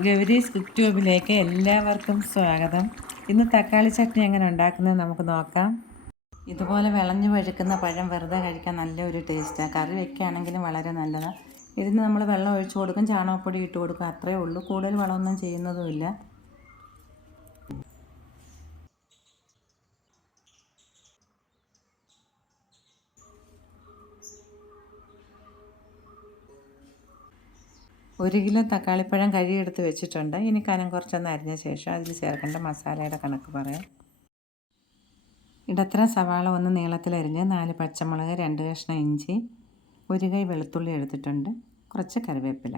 Gowri's cook ട്യൂബിലേക്ക് എല്ലാവർക്കും സ്വാഗതം. ഇന്ന് തക്കാളി ചട്നി എങ്ങനെ ഉണ്ടാക്കുന്നത് നമുക്ക് നോക്കാം. ഇതുപോലെ വിളഞ്ഞു പഴുക്കുന്ന പഴം വെറുതെ കഴിക്കാൻ നല്ലൊരു ടേസ്റ്റാണ്. കറി വെക്കുകയാണെങ്കിലും വളരെ നല്ലതാണ്. ഇതിന് നമ്മൾ വെള്ളം ഒഴിച്ചു കൊടുക്കും, ചാണകപ്പൊടി ഇട്ട് കൊടുക്കും, അത്രയേ ഉള്ളൂ. കൂടുതൽ വളമൊന്നും ചെയ്യുന്നതുമില്ല. ഒരു കിലോ തക്കാളിപ്പഴം കഴുകിയെടുത്ത് വെച്ചിട്ടുണ്ട്. ഇനി കനം കുറച്ചൊന്ന് അരിഞ്ഞ ശേഷം അതിൽ ചേർക്കേണ്ട മസാലയുടെ കണക്ക് പറയാം. ഇടത്തരം സവാള ഒന്ന് നീളത്തിലരിഞ്ഞ്, 4 പച്ചമുളക്, 2 കഷ്ണം ഇഞ്ചി, 1 കൈ വെളുത്തുള്ളി എടുത്തിട്ടുണ്ട്, കുറച്ച് കറിവേപ്പില.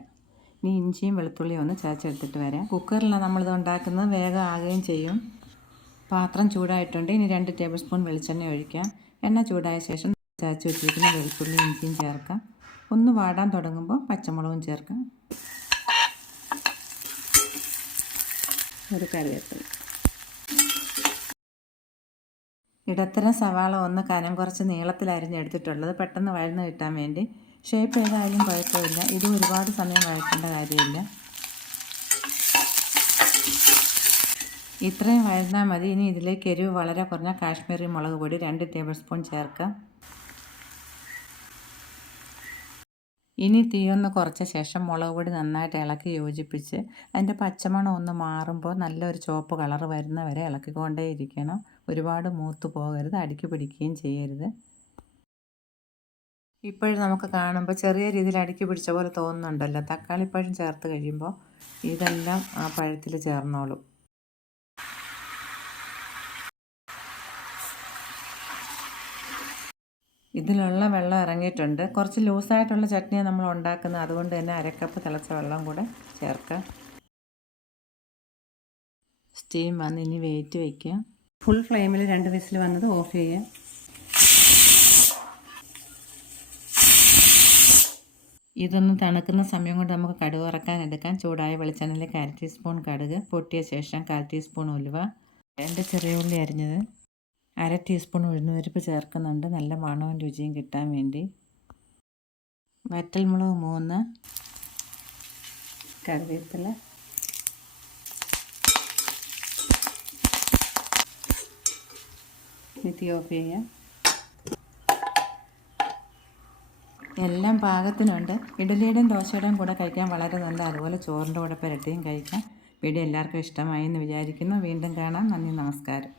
ഇനി ഇഞ്ചിയും വെളുത്തുള്ളിയും ഒന്ന് ചതച്ചെടുത്തിട്ട് വരാം. കുക്കറിലാണ് നമ്മളിത് ഉണ്ടാക്കുന്നത്, വേഗം ആകുകയും ചെയ്യും. പാത്രം ചൂടായിട്ടുണ്ട്. ഇനി 2 ടേബിൾ സ്പൂൺ വെളിച്ചെണ്ണ ഒഴിക്കാം. എണ്ണ ചൂടായ ശേഷം ചതച്ച് വെച്ചിരിക്കുന്ന വെളുത്തുള്ളി ഇഞ്ചിയും ചേർക്കാം. ഒന്ന് വാടാൻ തുടങ്ങുമ്പോൾ പച്ചമുളകും ചേർക്കാം, ഒരു കറിവേപ്പില. ഇടത്തരം സവാള ഒന്ന് കനം കുറച്ച് നീളത്തിൽ അരിഞ്ഞെടുത്തിട്ടുള്ളത്, പെട്ടെന്ന് വഴന്ന് കിട്ടാൻ വേണ്ടി. ഷേപ്പ് ഏതായാലും കുഴപ്പമില്ല, ഇത് ഒരുപാട് സമയം വഴറ്റേണ്ട കാര്യമില്ല. ഇത്രയും വഴന്നാൽ മതി. ഇനി ഇതിലേക്ക് എരിവ് വളരെ കുറഞ്ഞ കാശ്മീരി മുളക് പൊടി 2 ടേബിൾ സ്പൂൺ ചേർക്കാം. ഇനി തീയൊന്ന് കുറച്ച ശേഷം മുളക് പൊടി നന്നായിട്ട് ഇളക്കി യോജിപ്പിച്ച് അതിൻ്റെ പച്ചമണം ഒന്ന് മാറുമ്പോൾ നല്ലൊരു ചുവപ്പ് കളർ വരുന്നവരെ ഇളക്കിക്കൊണ്ടേയിരിക്കണം. ഒരുപാട് മൂത്ത് പോകരുത്, അടുക്കി പിടിക്കുകയും ചെയ്യരുത്. ഇപ്പോഴും നമുക്ക് കാണുമ്പോൾ ചെറിയ രീതിയിൽ അടുക്കി പിടിച്ച പോലെ തോന്നുന്നുണ്ടല്ലോ. തക്കാളിപ്പഴം ചേർത്ത് കഴിയുമ്പോൾ ഇതെല്ലാം ആ പഴത്തിൽ ചേർന്നോളും. ഇതിലുള്ള വെള്ളം ഇറങ്ങിയിട്ടുണ്ട്. കുറച്ച് ലൂസായിട്ടുള്ള ചട്നിയാണ് നമ്മൾ ഉണ്ടാക്കുന്നത്, അതുകൊണ്ട് തന്നെ 1/2 കപ്പ് തിളച്ച വെള്ളം കൂടെ ചേർക്കാം. സ്റ്റീം വന്ന് ഇനി വെയിറ്റ് വയ്ക്കുക. ഫുൾ ഫ്ലെയിമിൽ 2 വിസിൽ വന്നത് ഓഫ് ചെയ്യുക. ഇതൊന്ന് തണുക്കുന്ന സമയം കൊണ്ട് നമുക്ക് കടുക് വറക്കാൻ എടുക്കാം. ചൂടായ വെളിച്ചെണ്ണയിലേക്ക് 1/2 ടീസ്പൂൺ കടുക്, പൊട്ടിയ ശേഷം 1/4 ടീസ്പൂൺ ഉലുവ, 2 ചെറിയ ഉള്ളി അരിഞ്ഞത്, 1/2 ടീസ്പൂൺ ഉഴുന്നുപരിപ്പ് ചേർക്കുന്നുണ്ട്, നല്ല മണവും രുചിയും കിട്ടാൻ വേണ്ടി. വറ്റൽമുളക് 3, കറിവേപ്പില, തീ ഓഫ് ചെയ്യാം. എല്ലാം പാകത്തിനുണ്ട്. ഇഡ്ഡലിയുടെയും ദോശയുടെയും കൂടെ കഴിക്കാൻ വളരെ നല്ല, അതുപോലെ ചോറിൻ്റെ കൂടെ പുരട്ടിയും കഴിക്കാം. വീഡിയോ എല്ലാവർക്കും ഇഷ്ടമായി എന്ന് വിചാരിക്കുന്നു. വീണ്ടും കാണാം. നന്ദി, നമസ്കാരം.